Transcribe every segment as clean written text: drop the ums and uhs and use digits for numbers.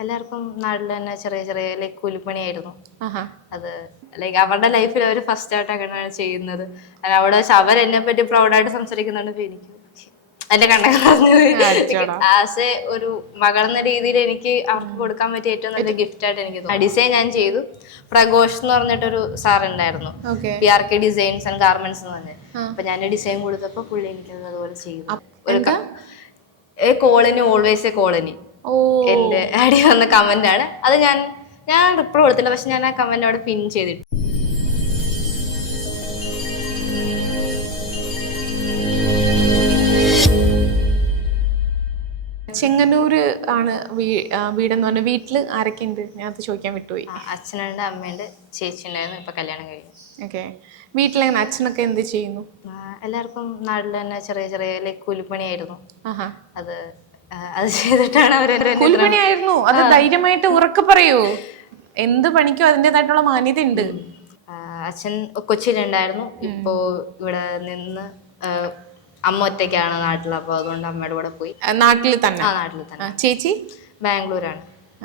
എല്ലാവർക്കും നാട്ടിൽ തന്നെ ചെറിയ ചെറിയ ലൈക്ക് കൂലിപ്പണിയായിരുന്നു. അത് ലൈക്ക് അവരുടെ ലൈഫിൽ അവർ ഫസ്റ്റ് ആയിട്ടാണ് ചെയ്യുന്നത്. അവിടെ വെച്ച് അവരെന്നെ പറ്റി പ്രൗഡായിട്ട് സംസാരിക്കുന്നുണ്ട്. എനിക്ക് എന്റെ കണ്ണൊക്കെ ആസ് എ ഒരു മകളെന്ന രീതിയിൽ എനിക്ക് അവർക്ക് കൊടുക്കാൻ പറ്റിയ ഏറ്റവും നല്ല ഗിഫ്റ്റ് ആയിട്ട് എനിക്ക് തോന്നുന്നു. ഡിസൈൻ ഞാൻ ചെയ്തു. പ്രഘോഷ് എന്ന് പറഞ്ഞിട്ടൊരു സാർ ഉണ്ടായിരുന്നു, PRK ഡിസൈൻസ് ആൻഡ് ഗാർമെന്റ്സ് എന്ന് പറഞ്ഞത്. അപ്പൊ ഞാൻ ഡിസൈൻ കൊടുത്തപ്പോ പുള്ളി എനിക്കത് അതുപോലെ ചെയ്തു. ഒരു കോളനി, ഓൾവേസ് എ കോളനി എന്റെ അടി വന്ന കമന്റ് ആണ് അത്. ഞാൻ റിപ്ലൈ കൊടുത്തില്ല, പക്ഷെ ഞാൻ ആ കമന്റ് അവിടെ പിൻ ചെയ്തിട്ടു. ചെങ്ങന്നൂര് ആണ് വീടെന്ന് പറഞ്ഞ. വീട്ടില് ആരൊക്കെ ഉണ്ട്? ഞാൻ അത് ചോദിക്കാൻ വിട്ടുപോയി. അച്ഛനുണ്ട്, അമ്മയുണ്ട്, ചേച്ചിണ്ടായിരുന്നു, ഇപ്പൊ കല്യാണം കഴിഞ്ഞു. ഓക്കെ. വീട്ടിലെങ്ങനെ അച്ഛനൊക്കെ എന്ത് ചെയ്യുന്നു? എല്ലാവർക്കും നാട്ടിൽ തന്നെ ചെറിയ ചെറിയ ലൈക്ക് കൂലിപ്പണിയായിരുന്നു. അത് ചെയ്തിട്ടാണ് അവരെ. കൂലിപ്പണിയായിരുന്നു? അത് ധൈര്യമായിട്ട് ഉറക്കെ പറയൂ. എന്ത് പണിക്കും അതിൻ്റെതായിട്ടുള്ള മാന്യത ഉണ്ട്. അച്ഛൻ കൊച്ചിയിലുണ്ടായിരുന്നു, ഇപ്പോ ഇവിടെ നിന്ന് അമ്മ ഒറ്റയ്ക്കാണ് നാട്ടിൽ. അപ്പൊ അതുകൊണ്ട് അമ്മയുടെ കൂടെ പോയി. നാട്ടിൽ തന്നെ? ആ, നാട്ടിൽ തന്നെ. ചേച്ചി ബാംഗ്ലൂരാണ്.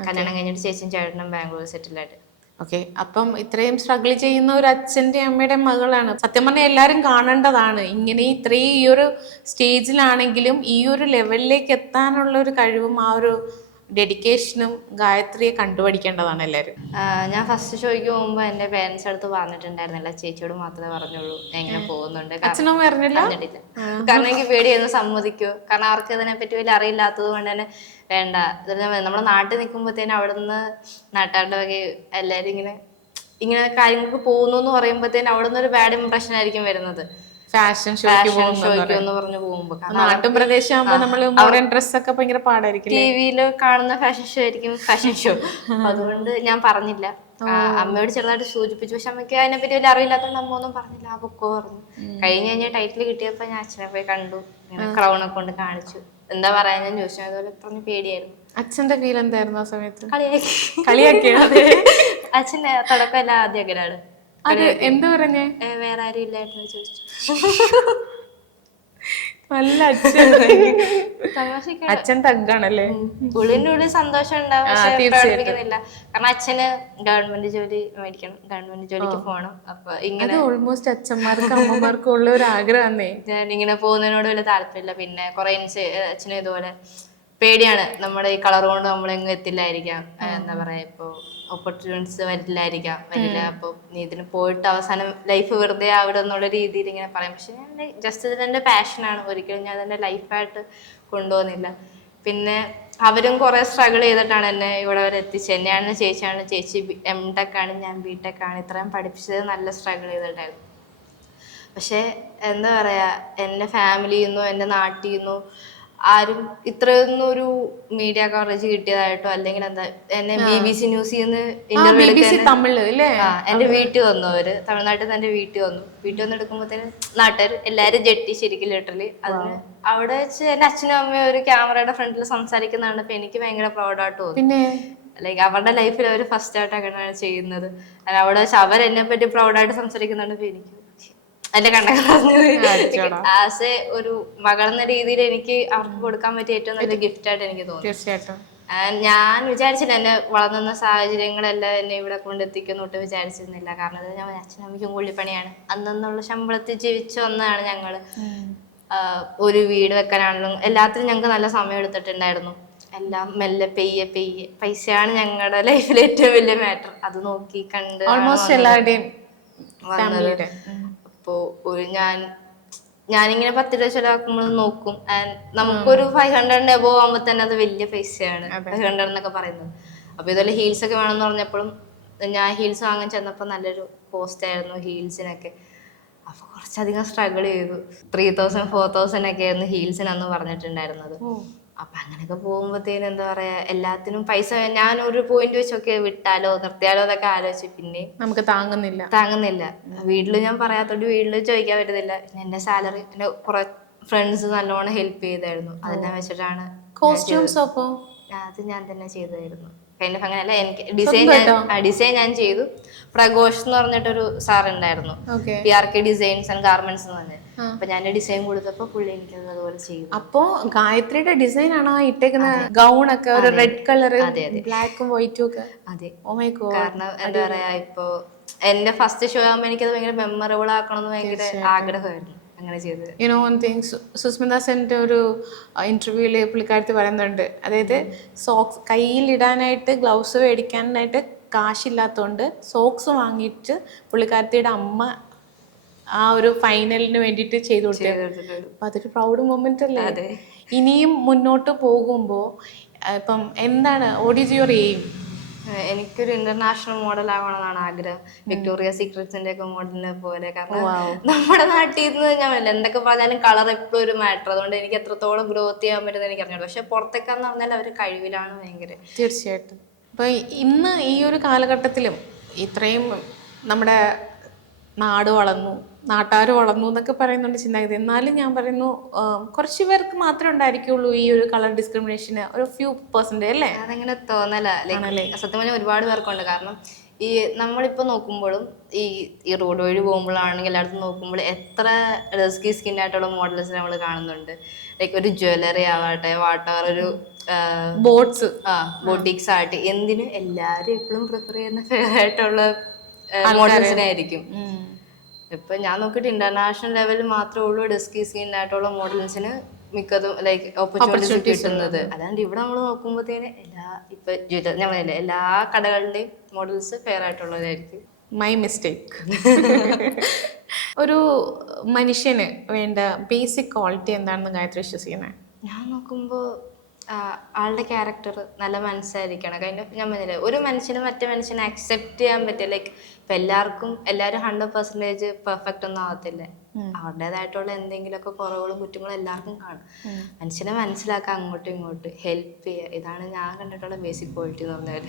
കല്യാണം കഴിഞ്ഞിട്ട് ചേച്ചിയും ചേട്ടനും ബാംഗ്ലൂർ സെറ്റിൽഡായിട്ട്. ഓക്കെ. അപ്പം ഇത്രയും സ്ട്രഗിൾ ചെയ്യുന്ന ഒരു അച്ഛൻ്റെ അമ്മയുടെ മകളാണ്. സത്യം പറഞ്ഞാൽ എല്ലാവരും കാണേണ്ടതാണ്. ഇങ്ങനെ ഇത്രയും ഈ ഒരു സ്റ്റേജിലാണെങ്കിലും ഈ ഒരു ലെവലിലേക്ക് എത്താനുള്ള ഒരു കഴിവും ആ ഒരു ഡെഡിക്കേഷനും ഗായത്രിയെ കണ്ടുപഠിക്കേണ്ടതാണ് എല്ലാവരും. ഞാൻ ഫസ്റ്റ് ഷോയ്ക്ക് പോകുമ്പോൾ എൻ്റെ പേരൻസ് അടുത്ത് പറഞ്ഞിട്ടുണ്ടായിരുന്നില്ല, ചേച്ചിയോട് മാത്രമേ പറഞ്ഞുള്ളൂ എങ്ങനെ പോകുന്നുണ്ട്. അച്ഛനും പറഞ്ഞില്ല? കാരണം എനിക്ക് പേടിയായിരുന്നു സമ്മതിക്കോ, കാരണം അവർക്ക് ഇതിനെപ്പറ്റി വലിയ അറിയില്ലാത്തത് കൊണ്ട് തന്നെ വേണ്ട. നമ്മുടെ നാട്ടിൽ നിൽക്കുമ്പോഴത്തേനും അവിടെ നിന്ന് നാട്ടുകാരുടെ വക എല്ലാവരും ഇങ്ങനെ കാര്യങ്ങൾക്ക് പോകുന്നു എന്ന് പറയുമ്പോഴത്തേനും അവിടെ നിന്ന് ഒരു ബാഡ് ഇംപ്രഷൻ ആയിരിക്കും വരുന്നത്. ഫാഷൻ ഷോയ്ക്ക് എന്ന് പറഞ്ഞു പോകുമ്പോ നാട്ടും പ്രദേശമാകുമ്പോ നമ്മള് മോഡേൺ ഡ്രസ് ഒക്കെ ഭയങ്കര പാടായിരിക്കും. ടിവിയില് കാണുന്ന ഫാഷൻ ഷോ ആയിരിക്കും ഫാഷൻ ഷോ. അതുകൊണ്ട് ഞാൻ പറഞ്ഞില്ല. അമ്മയോട് ചെറുതായിട്ട് സൂചിപ്പിച്ചു, പക്ഷെ അമ്മയ്ക്ക് അതിനെപ്പറ്റി വലിയ അറിയില്ലാത്തതുകൊണ്ട് അമ്മ ഒന്നും പറഞ്ഞില്ല. ആ പൊക്കോ പറഞ്ഞു. കഴിഞ്ഞ് ടൈറ്റിൽ കിട്ടിയപ്പോ ഞാൻ അച്ഛനെ പോയി കണ്ടു, ക്രൗണൊക്കെ കൊണ്ട് കാണിച്ചു. എന്താ പറയാ ഞാൻ ചോദിച്ചു. അതുപോലെ പറഞ്ഞ് പേടിയായിരുന്നു. അച്ഛന്റെ ഫീൽ എന്തായിരുന്നു ആ സമയത്ത്? കളിയാക്കിയത്. അച്ഛന്റെ തുടക്കമല്ല ആദ്യം അങ്ങനെയാണ്. അത് എന്ത് പറഞ്ഞേ? വേറെ ആരും ഇല്ലായിരുന്നു ചോദിച്ചു. നല്ല അച്ഛൻ. അച്ഛൻ തഗ്ഗാണല്ലേ? ഉള്ളിന്റെ ഉള്ളിൽ സന്തോഷം ഉണ്ടാവും, പക്ഷെ പ്രകടിപ്പിക്കുന്നില്ല. കാരണം അച്ഛന് ഗവൺമെന്റ് ജോലി മേടിക്കണം, ഗവൺമെന്റ് ജോലിക്ക് പോകണം. അപ്പൊ ഇങ്ങനെ ഓൾമോസ്റ്റ് അച്ഛന്മാർക്കും അമ്മമാർക്കും ഉള്ള ഒരു ആഗ്രഹമേ. ഞാൻ ഇങ്ങനെ പോകുന്നതിനോട് വലിയ താല്പര്യമില്ല. പിന്നെ കുറെ അച്ഛനും ഇതുപോലെ പേടിയാണ്, നമ്മുടെ ഈ കളർ കൊണ്ട് നമ്മളെങ്ങും എത്തില്ലായിരിക്കാം, എന്താ പറയാ, ഇപ്പൊ ഓപ്പർച്യൂണിറ്റീസ് വരില്ല. അപ്പൊ നീ ഇതിന് പോയിട്ട് അവസാനം ലൈഫ് വെറുതെ ആവിടെ എന്നുള്ള രീതിയിൽ ഇങ്ങനെ പറയാം. പക്ഷെ ഞാൻ ജസ്റ്റ് ഇതിന്റെ പാഷനാണ്, ഒരിക്കലും ഞാൻ അതിന്റെ ലൈഫായിട്ട് കൊണ്ടുപോകുന്നില്ല. പിന്നെ അവരും കുറെ സ്ട്രഗിൾ ചെയ്തിട്ടാണ് എന്നെ ഇവിടെ വരെ എത്തിച്ചത്. എന്നെയാണ് ചേച്ചി M.Tech ആണ്, ഞാൻ B.Tech ആണ്. ഇത്രയും പഠിപ്പിച്ചത് നല്ല സ്ട്രഗിൾ ചെയ്തിട്ടായിരുന്നു. പക്ഷെ എന്താ പറയാ, എന്റെ ഫാമിലിയിൽ നിന്നോ എന്റെ നാട്ടിൽ നിന്നോ ആരും ഇത്രയൊന്നും ഒരു മീഡിയ കവറേജ് കിട്ടിയതായിട്ടോ അല്ലെങ്കിൽ എന്താ എന്നെ BBC ന്യൂസിൽ നിന്ന് ഇന്റർവ്യൂ എന്റെ വീട്ടിൽ വന്നു. അവര് തമിഴ്നാട്ടിൽ നിന്ന് എന്റെ വീട്ടിൽ വന്ന് എടുക്കുമ്പോഴത്തേന് നാട്ടുകാർ എല്ലാരും ജെട്ടി, ശരിക്കും ലിറ്ററലി. അതിന് അവിടെ വെച്ച് എന്റെ അച്ഛനും അമ്മയും ഒരു ക്യാമറയുടെ ഫ്രണ്ടിൽ സംസാരിക്കുന്നതാണ്. ഇപ്പൊ എനിക്ക് ഭയങ്കര പ്രൗഡായിട്ട് തോന്നി. ലൈക്ക് അവരുടെ ലൈഫിൽ അവർ ഫസ്റ്റ് ആയിട്ടാണ് ചെയ്യുന്നത്. അവിടെ വെച്ച് അവരെന്നെ പറ്റി പ്രൗഡായിട്ട് സംസാരിക്കുന്നുണ്ട്. എനിക്ക് എന്റെ കണ്ണൊക്കെ ആസ് എ ഒരു മകളെന്ന രീതിയിൽ എനിക്ക് അവർക്ക് കൊടുക്കാൻ പറ്റിയ ഏറ്റവും നല്ല ഗിഫ്റ്റ് ആയിട്ട് എനിക്ക് തോന്നി. തീർച്ചയായിട്ടും. ഞാൻ വിചാരിച്ചില്ല എന്നെ വളർന്നുന്ന സാഹചര്യങ്ങളെല്ലാം എന്നെ ഇവിടെ കൊണ്ടെത്തിക്കുന്നോട്ട് വിചാരിച്ചിരുന്നില്ല. കാരണം ഞാൻ അച്ഛനമ്മയ്ക്കും കൂലിപ്പണിയാണ്, അന്നുള്ള ശമ്പളത്തിൽ ജീവിച്ചു വന്നതാണ് ഞങ്ങള്. ഒരു വീട് വെക്കാനാണെങ്കിലും എല്ലാത്തിനും ഞങ്ങൾക്ക് നല്ല സമയം എടുത്തിട്ടുണ്ടായിരുന്നു. എല്ലാം മെല്ലെ പെയ്യെ പൈസയാണ് ഞങ്ങളുടെ ലൈഫിലെ ഏറ്റവും വലിയ മാറ്റർ. അത് നോക്കി കണ്ട് ഓൾമോസ്റ്റ് എല്ലാവരുടെയും വന്നത്. അപ്പോ ഞാനിങ്ങനെ 10 രൂപ ചെലവാക്കുമ്പോൾ നോക്കും, നമുക്കൊരു 500 എബോവ് ആകുമ്പോ തന്നെ അത് വലിയ പൈസയാണ് 500 എന്നൊക്കെ പറയുന്നത്. അപ്പൊ ഇതുപോലെ ഹീൽസ് ഒക്കെ വേണമെന്ന് പറഞ്ഞപ്പോഴും ഞാൻ ഹീൽസ് വാങ്ങാൻ ചെന്നപ്പോ നല്ലൊരു കോസ്റ്റ് ആയിരുന്നു ഹീൽസിനൊക്കെ. അപ്പൊ കുറച്ചധികം സ്ട്രഗിൾ ചെയ്തു. 3000 4000 ഒക്കെ ആയിരുന്നു ഹീൽസിനന്ന് പറഞ്ഞിട്ടുണ്ടായിരുന്നത്. അപ്പൊ അങ്ങനെയൊക്കെ പോകുമ്പോഴത്തേനും എന്താ പറയാ, എല്ലാത്തിനും പൈസ. ഞാൻ ഒരു പോയിന്റ് വെച്ചൊക്കെ വിട്ടാലോ നിർത്തിയാലോ എന്നൊക്കെ ആലോചിച്ചു. പിന്നെ നമുക്ക് താങ്ങുന്നില്ല. വീട്ടില് ഞാൻ പറയാത്തോണ്ട് വീട്ടില് ചോദിക്കാൻ പറ്റുന്നില്ല. എന്റെ സാലറി എന്റെ കുറെ ഫ്രണ്ട്സ് നല്ലോണം ഹെൽപ്പ് ചെയ്തായിരുന്നു. അതെല്ലാം വെച്ചിട്ടാണ് അത് ഞാൻ തന്നെ ചെയ്തായിരുന്നു. അങ്ങനെയല്ല, എനിക്ക് ഡിസൈൻ ഞാൻ ചെയ്തു. പ്രഘോഷ് എന്ന് പറഞ്ഞിട്ടൊരു സാർ ഉണ്ടായിരുന്നു, PRK ഡിസൈൻസ് ആൻഡ് ഗാർമെന്റ്സ് എന്ന് പറഞ്ഞത്. അപ്പൊ ഞാൻ ഡിസൈൻ കൊടുത്തപ്പോ പുള്ളി എനിക്കത് അതുപോലെ ചെയ്തു. അപ്പോ ഗായത്രിയുടെ ഡിസൈൻ ആണോ ഇട്ടേക്കുന്ന ഗൗൺ ഒക്കെ ഒരു റെഡ് കളർ ബ്ലാക്കും വൈറ്റും ഒക്കെ? അതെ. Oh my god. കാരണം എന്താ പറയാ, ഇപ്പൊ എന്റെ ഫസ്റ്റ് ഷോ ആകുമ്പോ എനിക്കത് ഭയങ്കര മെമ്മറബിൾ ആക്കണമെന്ന് ഭയങ്കര ആഗ്രഹമായിരുന്നു, അങ്ങനെ ചെയ്തത്. യുനോ വൺ തിങ്, സുസ്മിത സെന്റെ ഒരു ഇന്റർവ്യൂവില് പുള്ളിക്കാരത്തി പറയുന്നുണ്ട്, അതായത് സോക്സ് കയ്യിലിടാനായിട്ട് ഗ്ലൗസ് മേടിക്കാനായിട്ട് കാശില്ലാത്തതുകൊണ്ട് സോക്സ് വാങ്ങിയിട്ട് പുള്ളിക്കാരത്തിയുടെ അമ്മ ആ ഒരു ഫൈനലിന് വേണ്ടിയിട്ട് ചെയ്തു കൊടുത്തത്. അപ്പൊ അതൊരു പ്രൗഡ് മൊമെന്റ് അല്ലേ? ഇനിയും മുന്നോട്ട് പോകുമ്പോ ഇപ്പം എന്താണ്, വാട്ട് ഈസ് യുവർ എയിം? എനിക്കൊരു ഇന്റർനാഷണൽ മോഡൽ ആവണമെന്നാണ് ആഗ്രഹം, വിക്ടോറിയ സീക്രട്സിന്റെ ഒക്കെ മോഡലിനെ പോലെ. കാരണം നമ്മുടെ നാട്ടിൽ നിന്ന് ഞാൻ എന്തൊക്കെ പറഞ്ഞാലും കളർ എപ്പോഴും ഒരു മാറ്റർ, അതുകൊണ്ട് എനിക്ക് എത്രത്തോളം ഗ്രോത്ത് ചെയ്യാൻ പറ്റുന്നത് എനിക്ക് അറിഞ്ഞു. പക്ഷെ പുറത്തേക്കാന്ന് പറഞ്ഞാൽ അവർ കഴിവിലാണ് ഭയങ്കര. തീർച്ചയായിട്ടും. അപ്പൊ ഇന്ന് ഈ ഒരു കാലഘട്ടത്തിലും ഇത്രയും നമ്മുടെ നാട് വളർന്നു, നാട്ടാർ വളർന്നു എന്നൊക്കെ പറയുന്നുണ്ട് ചിന്താഗതി. എന്നാലും ഞാൻ പറയുന്നു, കുറച്ച് പേർക്ക് മാത്രമേ ഉണ്ടായിരിക്കുള്ളൂ ഈ ഒരു കളർ ഡിസ്ക്രിമിനേഷന്, ഒരു ഫ്യൂ പെർസെന്റ് അല്ലേ? അതങ്ങനെ തോന്നല. സത്യം പറഞ്ഞാൽ ഒരുപാട് പേർക്കുണ്ട്. കാരണം ഈ നമ്മളിപ്പോൾ നോക്കുമ്പോഴും ഈ റോഡ് വഴി പോകുമ്പോഴാണെങ്കിൽ എല്ലായിടത്തും നോക്കുമ്പോൾ എത്ര ഡസ്കി സ്കിൻ ആയിട്ടുള്ള മോഡൽസ് നമ്മൾ കാണുന്നുണ്ട്. ലൈക്ക് ഒരു ജ്വല്ലറി ആവട്ടെ, വാട്ടവർ, ഒരു ബോട്ട്സ്, ബോട്ടിക്സ് ആയിട്ട്, എന്തിനും എല്ലാവരും എപ്പോഴും പ്രിഫർ ചെയ്യുന്ന ഫെയർ ആയിട്ടുള്ള മോഡൽസിനെ ആയിരിക്കും. ഇപ്പൊ ഞാൻ നോക്കിയിട്ട് ഇന്റർനാഷണൽ ലെവലിൽ മാത്രമേ ഉള്ളൂ ഡസ്കി സ്കിൻ ആയിട്ടുള്ള മോഡൽസിന് മിക്കതും ലൈക്ക് ഓപ്പർച്യൂണിറ്റീസ് കിട്ടുന്നത്. അതാണ്ട് ഇവിടെ നമ്മൾ നോക്കുമ്പോഴത്തേന് ഇപ്പൊ ഞാൻ പറഞ്ഞില്ലേ, എല്ലാ കടകളുടെയും മോഡൽസ് ഫെയർ ആയിട്ടുള്ളതായിരിക്കും. My mistake. ഒരു മനുഷ്യന് വേണ്ട ബേസിക് ക്വാളിറ്റി എന്താണെന്ന് ഗായത്രി വിശ്വസിക്കുന്നത്? ഞാൻ നോക്കുമ്പോൾ ആളുടെ ക്യാരക്ടർ നല്ല മനസ്സായിരിക്കണം. കഴിഞ്ഞ ഞാൻ പറഞ്ഞില്ലേ, ഒരു മനുഷ്യന് മറ്റേ മനുഷ്യനെ അക്സെപ്റ്റ് ചെയ്യാൻ പറ്റുക. ലൈക്ക് ഇപ്പൊ എല്ലാവരും 100% പെർഫെക്റ്റ് ഒന്നും ആവത്തില്ല. അവരുടേതായിട്ടുള്ള എന്തെങ്കിലുമൊക്കെ കുറവുകളും കുറ്റങ്ങളും എല്ലാവർക്കും കാണും. മനുഷ്യനെ മനസ്സിലാക്കാൻ അങ്ങോട്ടും ഇങ്ങോട്ടും ഹെൽപ്പ് ചെയ്യുക, ഇതാണ് ഞാൻ കണ്ടിട്ടുള്ള ബേസിക് ക്വാളിറ്റി എന്ന് പറഞ്ഞാൽ.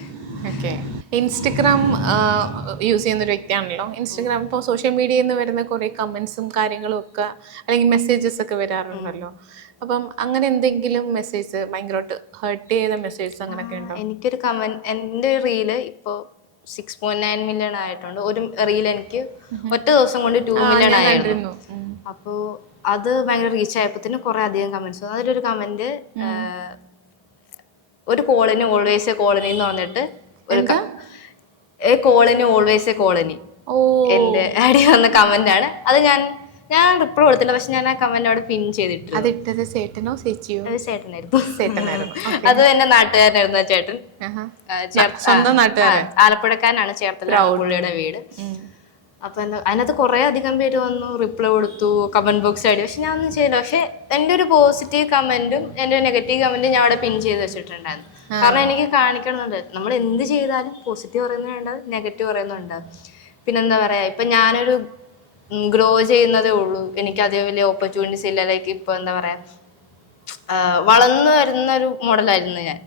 ഓക്കെ. ഇൻസ്റ്റഗ്രാം യൂസ് ചെയ്യുന്ന ഒരു വ്യക്തിയാണല്ലോ. ഇൻസ്റ്റഗ്രാം ഇപ്പോൾ സോഷ്യൽ മീഡിയയിൽ നിന്ന് വരുന്ന കുറേ കമൻസും കാര്യങ്ങളും ഒക്കെ, അല്ലെങ്കിൽ മെസ്സേജസ് ഒക്കെ വരാറുണ്ടല്ലോ. അപ്പം അങ്ങനെ എന്തെങ്കിലും മെസ്സേജ് ഭയങ്കരമായിട്ട് ഹേർട്ട് ചെയ്ത മെസ്സേജസ് അങ്ങനെയൊക്കെ ഉണ്ടോ? എനിക്കൊരു എൻ്റെ റീല് ഇപ്പോൾ 6.9 മില്യൺ ആയിട്ടുണ്ട്. ഒരു റീൽ എനിക്ക് ഒറ്റ ദിവസം കൊണ്ട് 2 മില്യൺ ആയിരുന്നു. അപ്പോൾ അത് ഭയങ്കര റീച്ച് ആയപ്പോഴത്തേന് കുറെ അധികം കമന്റ്സ്. അതിലൊരു കമന്റ്, ഒരു കോളനി ഓൾവേസ് എ കോളനി എന്ന് പറഞ്ഞിട്ട്, ഒരു A colony always A colony എന്റെ അടി വന്ന കമന്റ് ആണ് അത്. ഞാൻ റിപ്ലൈ കൊടുത്തില്ല, പക്ഷെ ഞാൻ ആ കമന്റ് അവിടെ പിൻ ചെയ്തിട്ടു. അതിട്ടത് ചേട്ടനോ ചേച്ചിയോ? അത് ചേട്ടനായിരുന്നു. അത് എന്റെ നാട്ടുകാരനായിരുന്നു ആ ചേട്ടൻ. സ്വന്തം നാട്ടുകാരൻ, ആലപ്പുഴക്കാരനാണ്, ചേർത്തല പുള്ളിയുടെ വീട്. അപ്പൊ എന്താ, അതിനകത്ത് കുറെ അധികം പേര് വന്നു, റിപ്ലൈ കൊടുത്തു, കമന്റ് ബോക്സ് ആയിട്ട്. പക്ഷെ ഞാൻ ഒന്നും ചെയ്യില്ല. പക്ഷെ എന്റെ ഒരു പോസിറ്റീവ് കമന്റും എന്റെ ഒരു നെഗറ്റീവ് കമന്റും ഞാൻ അവിടെ പിൻ ചെയ്ത് വെച്ചിട്ടുണ്ടായിരുന്നു. കാരണം എനിക്ക് കാണിക്കണമെന്നുണ്ട്, നമ്മൾ എന്ത് ചെയ്താലും പോസിറ്റീവ് പറയുന്നുണ്ടാവും, നെഗറ്റീവ് പറയുന്നുണ്ടാവും. പിന്നെന്താ പറയാ, ഇപ്പൊ ഞാനൊരു ഗ്രോ ചെയ്യുന്നതേ ഉള്ളൂ, എനിക്ക് അതേ വലിയ ഓപ്പർച്യൂണിറ്റീസ് ഇല്ല. ലൈക്ക് ഇപ്പൊ എന്താ പറയാ, വളർന്നു വരുന്ന ഒരു മോഡലായിരുന്നു ഞാൻ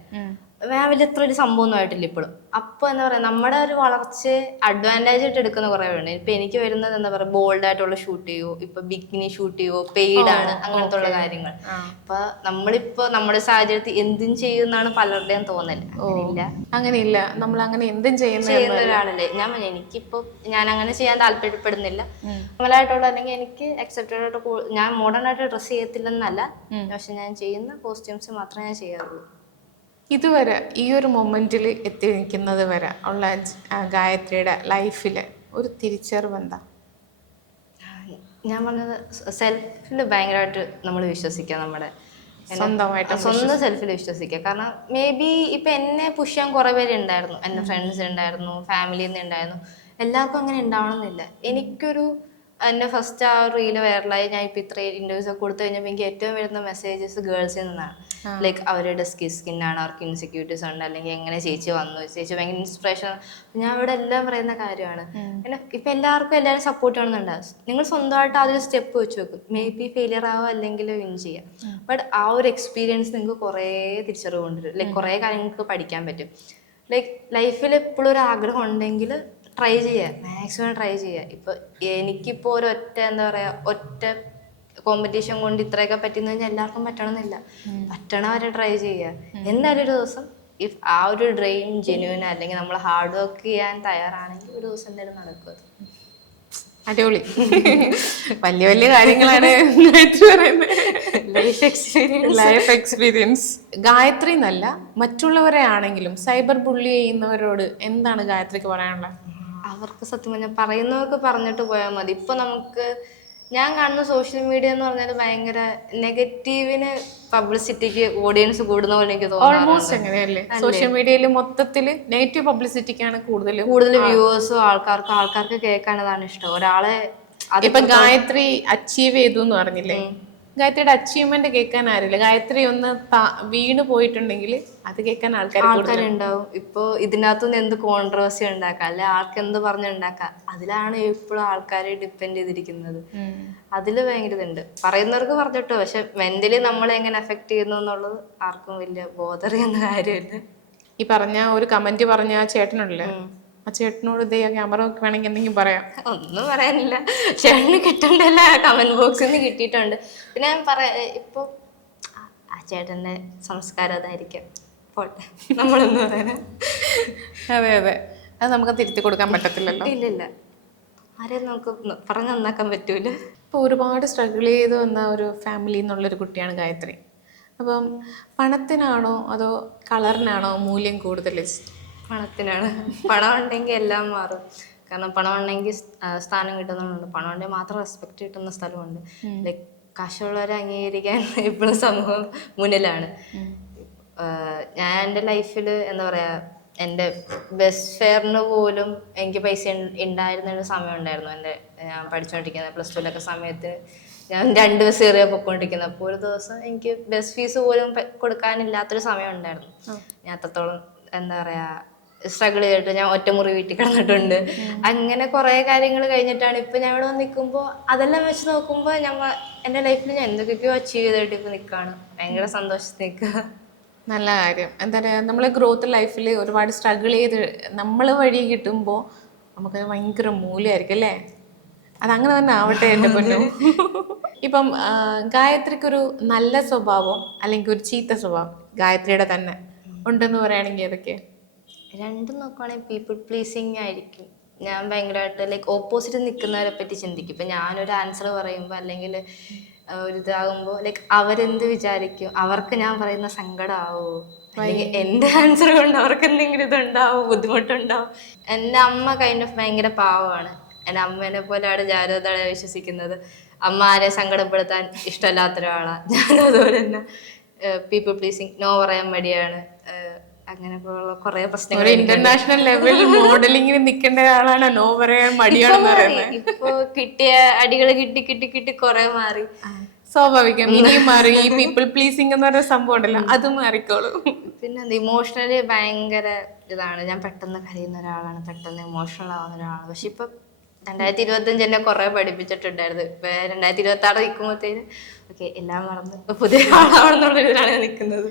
വലിയ അത്ര ഒരു സംഭവമൊന്നും ആയിട്ടില്ല ഇപ്പോഴും. അപ്പോൾ എന്താ പറയുക, നമ്മുടെ ഒരു വളർച്ചയെ അഡ്വാൻറ്റേജ് ആയിട്ട് എടുക്കുന്ന കുറേ വേണം. ഇപ്പം എനിക്ക് വരുന്നത് എന്താ പറയുക, ബോൾഡ് ആയിട്ടുള്ള ഷൂട്ട് ചെയ്യുമോ, ഇപ്പൊ ബിക്കിനി ഷൂട്ട് ചെയ്യുമോ, പെയ്ഡ് ആണ്, അങ്ങനത്തെ ഉള്ള കാര്യങ്ങൾ. അപ്പൊ നമ്മളിപ്പോ നമ്മുടെ സാഹചര്യത്തിൽ എന്തും ചെയ്യുന്നാണ് പലരുടെയും തോന്നല്. അങ്ങനെയില്ല, നമ്മൾ അങ്ങനെ എന്തും ചെയ്യുന്ന ഒരാളല്ലേ ഞാൻ. എനിക്കിപ്പോ ഞാൻ അങ്ങനെ ചെയ്യാൻ താല്പര്യപ്പെടുന്നില്ല. നോർമലായിട്ടുള്ള, അല്ലെങ്കിൽ എനിക്ക് അക്സെപ്റ്റഡ് ആയിട്ട്, ഞാൻ മോഡേൺ ആയിട്ട് ഡ്രസ് ചെയ്യത്തില്ലെന്നല്ല, പക്ഷെ ഞാൻ ചെയ്യുന്ന കോസ്റ്റ്യൂംസ് മാത്രമേ ഞാൻ ചെയ്യാറുള്ളൂ. ഇതുവരെ ഈ ഒരു മൊമെന്റിൽ എത്തി നിൽക്കുന്നത് വരെ ഉള്ള ഗായത്രിയുടെ ലൈഫിൽ ഒരു തിരിച്ചറിവ് എന്താ? ഞാൻ പറഞ്ഞത് സെൽഫിൽ ഭയങ്കരമായിട്ട് നമ്മൾ വിശ്വസിക്കുക, നമ്മുടെ സ്വന്തം സെൽഫിൽ വിശ്വസിക്കുക. കാരണം മേ ബി ഇപ്പൊ എന്നെ പുഷ് ചെയ്യാൻ കുറെ പേര് ഉണ്ടായിരുന്നു, എന്റെ ഫ്രണ്ട്സ് ഉണ്ടായിരുന്നു, ഫാമിലിയിൽ നിന്ന് ഉണ്ടായിരുന്നു. എല്ലാവർക്കും അങ്ങനെ ഉണ്ടാവണമെന്നില്ല. എനിക്കൊരു എന്റെ ഫസ്റ്റ് ആ റീല് വൈറലായി, ഞാൻ ഇപ്പൊ ഇത്രയും ഇന്റർവ്യൂസ് ഒക്കെ കൊടുത്തു കഴിഞ്ഞപ്പോൾ എനിക്ക് ഏറ്റവും വരുന്ന മെസ്സേജസ് ഗേൾസിൽ നിന്നാണ്. ലൈക്ക് അവരുടെ സ്കിന്നാണ്, അവർക്ക് ഇൻസെക്യൂരിറ്റീസ് ഉണ്ട്, അല്ലെങ്കിൽ എങ്ങനെ ചേച്ചി വന്നു, ചേച്ചി ഭയങ്കര ഇൻസ്പിറേഷൻ. ഞാൻ ഇവിടെ എല്ലാം പറയുന്ന കാര്യമാണ്. പിന്നെ ഇപ്പൊ എല്ലാവരും സപ്പോർട്ട് ചെയ്യണമെന്നുണ്ടാവും. നിങ്ങൾ സ്വന്തമായിട്ട് ആ ഒരു സ്റ്റെപ്പ് വെച്ച് വെക്കും. മേ ബി ഫെയിലിയർ ആവുക, അല്ലെങ്കിൽ വിൻ ചെയ്യാം. ബട്ട് ആ ഒരു എക്സ്പീരിയൻസ് നിങ്ങൾക്ക് കുറേ തിരിച്ചറിവ് കൊണ്ടുവരും. ലൈക്ക് കുറേ കാര്യങ്ങൾക്ക് പഠിക്കാൻ പറ്റും. ലൈക്ക് ലൈഫിൽ എപ്പോഴും ഒരു ആഗ്രഹം ഉണ്ടെങ്കിൽ ട്രൈ ചെയ്യുക, മാക്സിമം ട്രൈ ചെയ്യുക. ഇപ്പൊ എനിക്കിപ്പോ ഒരൊറ്റ എന്താ പറയാ, ഒറ്റ കോമ്പറ്റീഷൻ കൊണ്ട് ഇത്രയൊക്കെ പറ്റുന്ന കഴിഞ്ഞാൽ എല്ലാവർക്കും പറ്റണമെന്നില്ല. പറ്റണവരെ ട്രൈ ചെയ്യുക. എന്തായാലും ഒരു ദിവസം ഇഫ് ആ ഒരു ഡ്രീം ജെന്യൂൻ അല്ലെങ്കിൽ നമ്മൾ ഹാർഡ് വർക്ക് ചെയ്യാൻ തയ്യാറാണെങ്കിൽ ഒരു ദിവസം എന്തായാലും നടക്കും. അടിപൊളി. വലിയ വലിയ കാര്യങ്ങളാണ് ഗായത്രി പറയുന്നത്. Life experience. ഗായത്രി എന്നല്ല, മറ്റുള്ളവരെ ആണെങ്കിലും സൈബർ ബുള്ളി ചെയ്യുന്നവരോട് എന്താണ് ഗായത്രിക്ക് പറയാനുള്ളത്? അവർക്ക് സത്യം പറഞ്ഞാൽ പറയുന്നവർക്ക് പറഞ്ഞിട്ട് പോയാൽ മതി. ഇപ്പൊ നമുക്ക് ഞാൻ കാണുന്ന സോഷ്യൽ മീഡിയ എന്ന് പറഞ്ഞാൽ ഭയങ്കര നെഗറ്റീവിന് പബ്ലിസിറ്റിക്ക് ഓഡിയൻസ് കൂടുന്ന പോലെ എനിക്ക് ഓൾമോസ്റ്റ് അങ്ങനെയല്ലേ സോഷ്യൽ മീഡിയയിൽ മൊത്തത്തില് നെഗറ്റീവ് പബ്ലിസിറ്റിക്കാണ് കൂടുതൽ വ്യൂവേഴ്സും ആൾക്കാർക്ക് കേൾക്കാനതാണ് ഇഷ്ടം. ഒരാളെ ഇപ്പൊ ഗായത്രി അച്ചീവ് ചെയ്തു എന്ന് പറഞ്ഞില്ലേ, ഗായത്രിയുടെ അച്ചീവ്മെന്റ് കേൾക്കാൻ ആരില്ല. ഗായത്രി ഒന്ന് വീണ് പോയിട്ടുണ്ടെങ്കിൽ അത് കേൾക്കാൻ ആൾക്കാരുണ്ടാവും. ഇപ്പൊ ഇതിനകത്തുനിന്ന് എന്ത് കോൺട്രവേഴ്സി ഉണ്ടാക്കാം, അല്ലെ ആൾക്ക് എന്ത് പറഞ്ഞുണ്ടാക്കാം, അതിലാണ് ഇപ്പോഴും ആൾക്കാരെ ഡിപ്പെൻഡ് ചെയ്തിരിക്കുന്നത്. അതില് ഭയങ്കര ഇതുണ്ട്. പറയുന്നവർക്ക് പറഞ്ഞിട്ടോ, പക്ഷെ മെന്റലി നമ്മളെ എങ്ങനെ എഫക്ട് ചെയ്യുന്നു എന്നുള്ളത് ആർക്കും വലിയ ബോധറിയുന്ന കാര്യമില്ല. ഈ പറഞ്ഞ ഒരു കമന്റ് പറഞ്ഞ ആ ചേട്ടനുണ്ടല്ലേ, ആ ചേട്ടനോട് ഇതേ ക്യാമറ ഒക്കെ വേണമെങ്കിൽ എന്തെങ്കിലും പറയാം. ഒന്നും പറയാനില്ല, ചേട്ടന് കിട്ടണ്ടല്ല കമന്റ് ബോക്സിൽ നിന്ന് കിട്ടിയിട്ടുണ്ട്. പിന്നെ ഞാൻ ഇപ്പൊ ആ ചേട്ടന്റെ സംസ്കാരം അതായിരിക്കാം, പോട്ടെ, നമ്മളൊന്നും പറയാനാ. അതെ അതെ, അത് നമുക്ക് തിരുത്തി കൊടുക്കാൻ പറ്റത്തില്ലല്ലോ. ഇല്ലില്ല, ആരെയും നമുക്ക് പറഞ്ഞു നന്നാക്കാൻ പറ്റൂല. ഇപ്പൊ ഒരുപാട് സ്ട്രഗിൾ ചെയ്ത് വന്ന ഒരു ഫാമിലി എന്നുള്ളൊരു കുട്ടിയാണ് ഗായത്രി. അപ്പം പണത്തിനാണോ അതോ കളറിനാണോ മൂല്യം കൂടുതൽ? പണത്തിനാണ്. പണം ഉണ്ടെങ്കിൽ എല്ലാം മാറും. കാരണം പണം ഉണ്ടെങ്കിൽ സ്ഥാനം കിട്ടുന്നുണ്ട്, പണം ഉണ്ടെങ്കിൽ മാത്രം റെസ്പെക്ട് കിട്ടുന്ന സ്ഥലമുണ്ട്. ലൈക്ക് കാശുള്ളവരെ അംഗീകരിക്കാൻ ഇപ്പോഴും സമൂഹം മുന്നിലാണ്. ഞാൻ എൻ്റെ ലൈഫിൽ എന്താ പറയാ, എൻ്റെ ബെസ്റ്റ് ഫെയറിന് പോലും എനിക്ക് പൈസ ഉണ്ടായിരുന്നൊരു സമയം ഉണ്ടായിരുന്നു. ഞാൻ പഠിച്ചുകൊണ്ടിരിക്കുന്ന +2 സമയത്ത് ഞാൻ 2 ബസ് കയറിയാൽ പൊയ്ക്കൊണ്ടിരിക്കുന്നത്. അപ്പോൾ ഒരു ദിവസം എനിക്ക് ബസ് ഫീസ് പോലും കൊടുക്കാനില്ലാത്തൊരു സമയം ഉണ്ടായിരുന്നു. ഞാൻ അത്രത്തോളം എന്താ പറയാ സ്ട്രഗിൾ ചെയ്തിട്ട് ഞാൻ ഒറ്റമുറി വീട്ടിൽ കിടന്നിട്ടുണ്ട്. അങ്ങനെ കുറെ കാര്യങ്ങൾ കഴിഞ്ഞിട്ടാണ് ഇപ്പൊ ഞാൻ ഇവിടെ നിൽക്കുമ്പോൾ അതെല്ലാം വെച്ച് നോക്കുമ്പോൾ എൻ്റെ ലൈഫിൽ ഞാൻ എന്തൊക്കെയോ അച്ചീവ് ചെയ്തിട്ട് ഇപ്പൊ നിൽക്കുകയാണ്. ഭയങ്കര സന്തോഷത്തിൽ നിൽക്കുക. നല്ല കാര്യം. എന്താ പറയുക, നമ്മളെ ഗ്രോത്ത് ലൈഫിൽ ഒരുപാട് സ്ട്രഗിൾ ചെയ്ത് നമ്മൾ വഴി കിട്ടുമ്പോൾ നമുക്കത് ഭയങ്കര മൂല്യമായിരിക്കും അല്ലേ? അതങ്ങനെ തന്നെ ആവട്ടെ എൻ്റെ പൊന്നു. ഇപ്പം ഗായത്രിക്കൊരു നല്ല സ്വഭാവം അല്ലെങ്കിൽ ഒരു ചീത്ത സ്വഭാവം ഗായത്രിയുടെ തന്നെ ഉണ്ടെന്ന് പറയുകയാണെങ്കിൽ ഏതൊക്കെ? രണ്ടും നോക്കുവാണെങ്കിൽ പീപ്പിൾ പ്ലീസിങ് ആയിരിക്കും. ഞാൻ ഭയങ്കരമായിട്ട് ലൈക്ക് ഓപ്പോസിറ്റ് നിൽക്കുന്നവരെ പറ്റി ചിന്തിക്കും. ഇപ്പം ഞാനൊരു ആൻസർ പറയുമ്പോൾ അല്ലെങ്കിൽ ഒരു ഇതാകുമ്പോൾ ലൈക്ക് അവരെന്ത് വിചാരിക്കും, അവർക്ക് ഞാൻ പറയുന്ന സങ്കടമാവോ, അല്ലെങ്കിൽ എൻ്റെ ആൻസർ കൊണ്ട് അവർക്ക് എന്തെങ്കിലും ഇതുണ്ടാവും, ബുദ്ധിമുട്ടുണ്ടാവും. എൻ്റെ അമ്മ കൈൻഡ് ഓഫ് ഭയങ്കര പാവമാണ്. എൻ്റെ അമ്മേനെ പോലെയാണ് ഞാനും അതാണ് വിശ്വസിക്കുന്നത്. അമ്മ ആരെ സങ്കടപ്പെടുത്താൻ ഇഷ്ടമല്ലാത്ത ഒരാളാണ്. ഞാനും അതുപോലെ തന്നെ പീപ്പിൾ പ്ലീസിങ്, നോ പറയാൻ മടിയാണ്. അങ്ങനെ കുറെ പ്രശ്നങ്ങൾ. ഇന്റർനാഷണൽ ലെവലിൽ മോഡലിംഗിന് നിൽക്കേണ്ട ഒരാളാണ് നോ പറയാൻ മടിയാണെന്ന് പറയുന്നത്. ഇപ്പൊ കിട്ടിയ അടികൾ കിട്ടി കുറെ മാറി. സ്വാഭാവികം, ഇനിയും മാറി. ഈ പീപ്പിൾ പ്ലീസിങ് എന്ന് പറയുന്ന സംഭവം ഉണ്ടല്ലോ, അത് മാറിക്കോളും. പിന്നെ ഇമോഷണലി ഭയങ്കര ഇതാണ്. ഞാൻ പെട്ടെന്ന് കരയുന്ന ഒരാളാണ്, പെട്ടെന്ന് ഇമോഷണൽ ആവുന്ന ഒരാളാണ്. പക്ഷെ ഇപ്പൊ 2025 എന്നെ കുറെ പഠിപ്പിച്ചിട്ടുണ്ടായിരുന്നു. ഇപ്പൊ 2026 നിൽക്കുമ്പോഴത്തേന് ഓക്കെ എല്ലാം മറന്ന് ഇപ്പൊ പുതിയ ആളാണെന്നുള്ള ഇതിലാണ് നിൽക്കുന്നത്.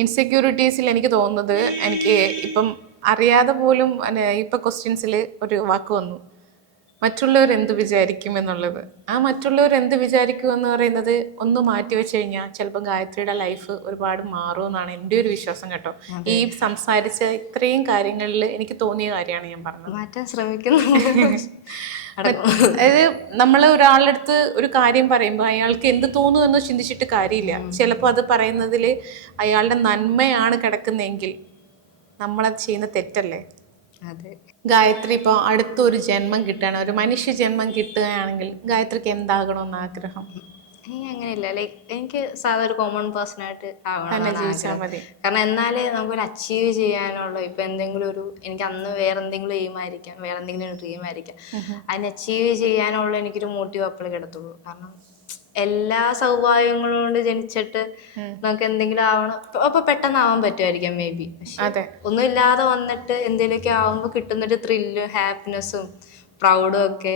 ഇൻസെക്യൂരിറ്റീസിൽ എനിക്ക് തോന്നുന്നത്, എനിക്ക് ഇപ്പം അറിയാതെ പോലും ഇപ്പൊ ക്വസ്റ്റ്യൻസിൽ ഒരു വാക്ക് വന്നു, മറ്റുള്ളവർ എന്ത് വിചാരിക്കും എന്നുള്ളത്. ആ മറ്റുള്ളവർ എന്ത് വിചാരിക്കും എന്ന് പറയുന്നത് ഒന്ന് മാറ്റി വെച്ച് കഴിഞ്ഞാൽ ചിലപ്പോൾ ഗായത്രിയുടെ ലൈഫ് ഒരുപാട് മാറും എന്നാണ് എൻ്റെ ഒരു വിശ്വാസം കേട്ടോ. ഈ സംസാരിച്ച ഇത്രയും കാര്യങ്ങളിൽ എനിക്ക് തോന്നിയ കാര്യമാണ് ഞാൻ പറഞ്ഞത്. മാറ്റാൻ ശ്രമിക്കുന്നു. അതായത് നമ്മൾ ഒരാളുടെ അടുത്ത് ഒരു കാര്യം പറയുമ്പോൾ അയാൾക്ക് എന്ത് തോന്നുന്നു എന്ന് ചിന്തിച്ചിട്ട് കാര്യമില്ല. ചിലപ്പോൾ അത് പറയുന്നതിൽ അയാളുടെ നന്മയാണ് കിടക്കുന്നതെങ്കിൽ നമ്മളത് ചെയ്യുന്ന തെറ്റല്ലേ? അതെ. ഗായത്രി ഇപ്പോൾ അടുത്തൊരു ജന്മം കിട്ടുകയാണ്, ഒരു മനുഷ്യ ജന്മം കിട്ടുകയാണെങ്കിൽ ഗായത്രിക്ക് എന്താകണമെന്ന് ആഗ്രഹം? എനിക്ക് അങ്ങനെയില്ല. ലൈക്ക് എനിക്ക് സാധാരണ ഒരു കോമൺ പേഴ്സൺ ആയിട്ട് തന്നെ ജീവിച്ചാൽ മതി. കാരണം എന്നാലേ നമുക്കൊരു അച്ചീവ് ചെയ്യാനുള്ള, ഇപ്പൊ എന്തെങ്കിലും ഒരു എനിക്ക് അന്ന് വേറെ എന്തെങ്കിലും എയിം ആയിരിക്കാം, വേറെ എന്തെങ്കിലും ഒരു ഡ്രീം ആയിരിക്കാം, അതിന് അച്ചീവ് ചെയ്യാനുള്ള എനിക്കൊരു മോട്ടീവ് അപ്പോഴേ കിടത്തുള്ളൂ. കാരണം എല്ലാ സൗഭാഗ്യങ്ങളും കൊണ്ട് ജനിച്ചിട്ട് നമുക്ക് എന്തെങ്കിലും ആവണം, അപ്പൊ പെട്ടെന്ന് ആവാൻ പറ്റുമായിരിക്കാം മേ ബി. അതെ, ഒന്നും ഇല്ലാതെ വന്നിട്ട് എന്തെങ്കിലുമൊക്കെ ആവുമ്പോൾ കിട്ടുന്നൊരു ത്രില്ലും ഹാപ്പിനെസ്സും പ്രൗഡും ഒക്കെ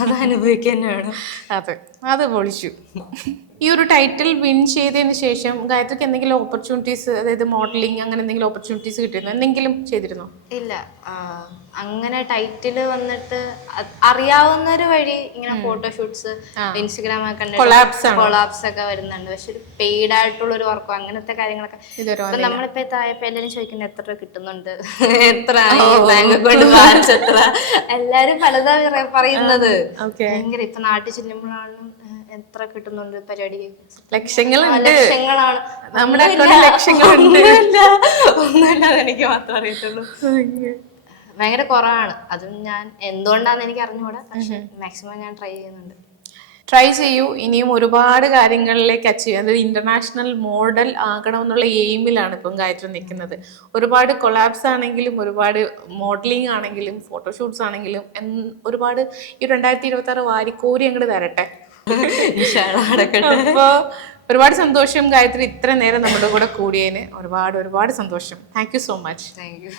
അത് അനുഭവിക്കാൻ വേണം. അതെ, അത് പൊളിച്ചു. ഈ ഒരു ടൈറ്റിൽ വിൻ ചെയ്തതിന് ശേഷം ഗായത്രിക്ക് എന്തെങ്കിലും ഓപ്പർച്യൂണിറ്റീസ്, അതായത് മോഡലിംഗ് അങ്ങനെ എന്തെങ്കിലും ഓപ്പർച്യൂണിറ്റീസ് കിട്ടിയിരുന്നോ? എന്തെങ്കിലും ചെയ്തിരുന്നോ? ഇല്ല, അങ്ങനെ ടൈറ്റില് വന്നിട്ട് അറിയാവുന്നൊരു വഴി ഇങ്ങനെ ഫോട്ടോഷൂട്ട്സ് ഇൻസ്റ്റഗ്രാം ഒക്കെ കൊളാപ്സ് ഒക്കെ വരുന്നുണ്ട്. പക്ഷെ ഒരു പെയ്ഡ് ആയിട്ടുള്ള ഒരു വർക്കോ അങ്ങനത്തെ കാര്യങ്ങളൊക്കെ ഇപ്പൊ നമ്മളിപ്പോ താഴെപ്പോ എല്ലാരും ചോദിക്കുന്നത് എത്ര രൂപ കിട്ടുന്നുണ്ട്, എത്ര ബാങ്ക് അക്കൗണ്ട് ബാലൻസ് എത്ര, എല്ലാരും പലതാ പറയുന്നത്. ഭയങ്കര ഇപ്പൊ നാട്ടിൽ ചെല്ലുമ്പോഴാണ് എത്ര കിട്ടുന്നുണ്ട് പരിപാടി, ലക്ഷങ്ങളുണ്ട്, ലക്ഷങ്ങളാണ്. നമ്മുടെ ലക്ഷങ്ങളുണ്ട്. ഒന്നുമില്ല, എനിക്ക് മാത്രം അറിയത്തുള്ളൂ. ഭയങ്കര കുറവാണ്. അതും ഞാൻ എന്തുകൊണ്ടാന്ന് എനിക്ക് അറിഞ്ഞുകൂടാ, പക്ഷെ മാക്സിമം ഞാൻ ട്രൈ ചെയ്യുന്നുണ്ട്. ട്രൈ ചെയ്യൂ. ഇനിയും ഒരുപാട് കാര്യങ്ങളിലേക്ക് അച്ചീവ്, അതായത് ഇന്റർനാഷണൽ മോഡൽ ആകണം എന്നുള്ള എയിമിലാണ് ഇപ്പം ഗായത്രി നിൽക്കുന്നത്. ഒരുപാട് കൊളാബ്സ് ആണെങ്കിലും, ഒരുപാട് മോഡലിംഗ് ആണെങ്കിലും, ഫോട്ടോഷൂട്ട്സ് ആണെങ്കിലും ഒരുപാട് ഈ 2026 വാരിക്കോരി അങ്ങോട്ട് തരട്ടെ. അപ്പോ ഒരുപാട് സന്തോഷം ഗായത്രി, ഇത്ര നേരം നമ്മുടെ കൂടെ കൂടിയതിന് ഒരുപാട് സന്തോഷം. Thank you so much. Thank you.